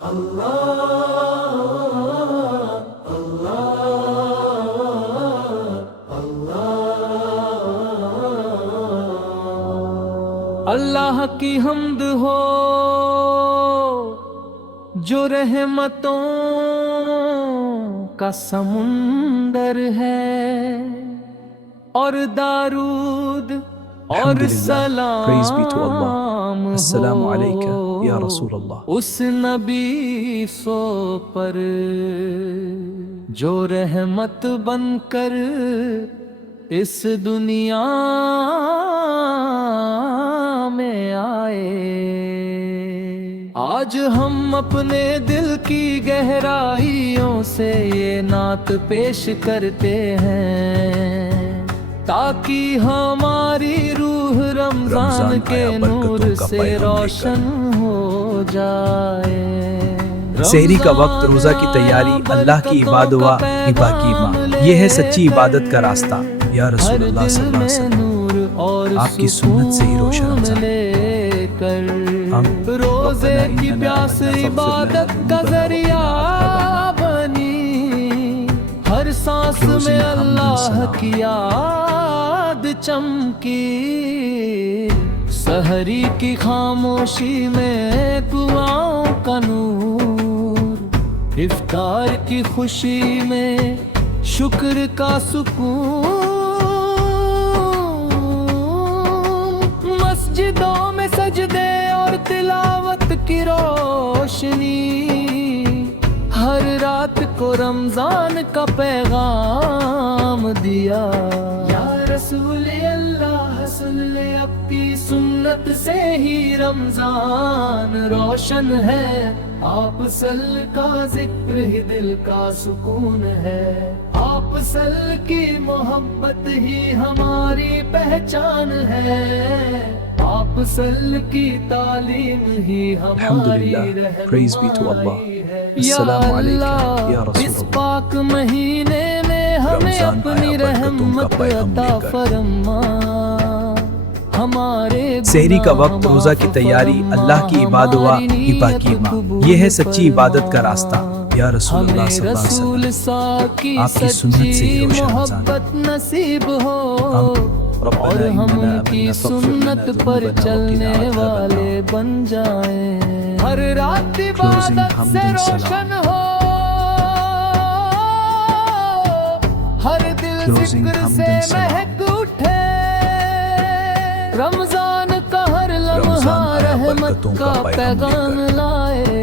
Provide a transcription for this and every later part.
اللہ کی حمد ہو جو رحمتوں کا سمندر ہے، اور دارود اور سلام السلام علیکہ یا رسول اللہ، اس نبی سو پر جو رحمت بن کر اس دنیا میں آئے۔ آج ہم اپنے دل کی گہرائیوں سے یہ نعت پیش کرتے ہیں، تاکہ ہماری روح رمضان کے نور سے روشن ہو جائے۔ سحری کا وقت، روزہ کی تیاری، اللہ کی عبادت و ہبہ کی ماں، یہ ہے سچی عبادت کا راستہ۔ یا رسول اللہ صلی اللہ علیہ وسلم، آپ کی سنت سے ہی روشن رمضان۔ روزے کی پیاس عبادت کا ذریعہ بنی، ہر سانس میں اللہ کی یاد چمکی، سحری کی خاموشی میں دعاؤں کا نور، افطار کی خوشی میں شکر کا سکون، مسجدوں میں سجدے اور تلاوت کی روشنی، ہر رات کو رمضان کا پیغام دیا۔ یا رسول اللہ صلی، اب کی سنت سے ہی رمضان روشن ہے، آپ صل کا ذکر ہی دل کا سکون ہے، آپ صل کی محبت ہی ہماری پہچان ہے، آپ صل کی تعلیم ہی ہماری رہنمائی ہے۔ یا اللہ، اس پاک مہینے میں ہمیں اپنی رحمت عطا فرما، ہمارے سحری کا وقت، روزہ کی تیاری، اللہ کی عبادت و ہبہ کی ماں، یہ ہے سچی عبادت کا راستہ۔ یا رسول اللہ صلی اللہ علیہ وسلم، آپ کی سنت سے ہی روشن رمضان۔ نصیب ہو اور ہم ان کی سنت پر چلنے والے بن جائیں، ہر رات عبادت سے روشن ہو، ہر دل ذکر سے مہک اٹھے، رمضان کا ہر لمحہ رحمت کا پیغام لائے،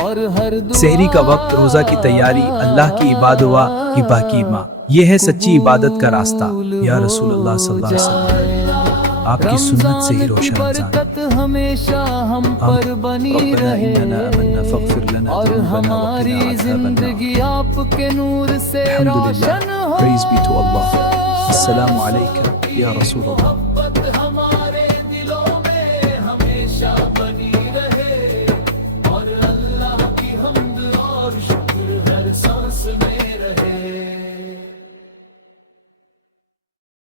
اور ہر سحری کا وقت، روزہ کی تیاری، اللہ کی عبادت و ہبہ کی ماں، یہ ہے سچی عبادت کا راستہ۔ یا رسول اللہ صلی اللہ علیہ وسلم، آپ کی سنت سے ہی روشن رمضان۔ ہمیشہ ہم پر بنی رہے، اور ہماری زندگی آپ کے نور سے روشن ہو۔ السلام علیکم یا رسول اللہ۔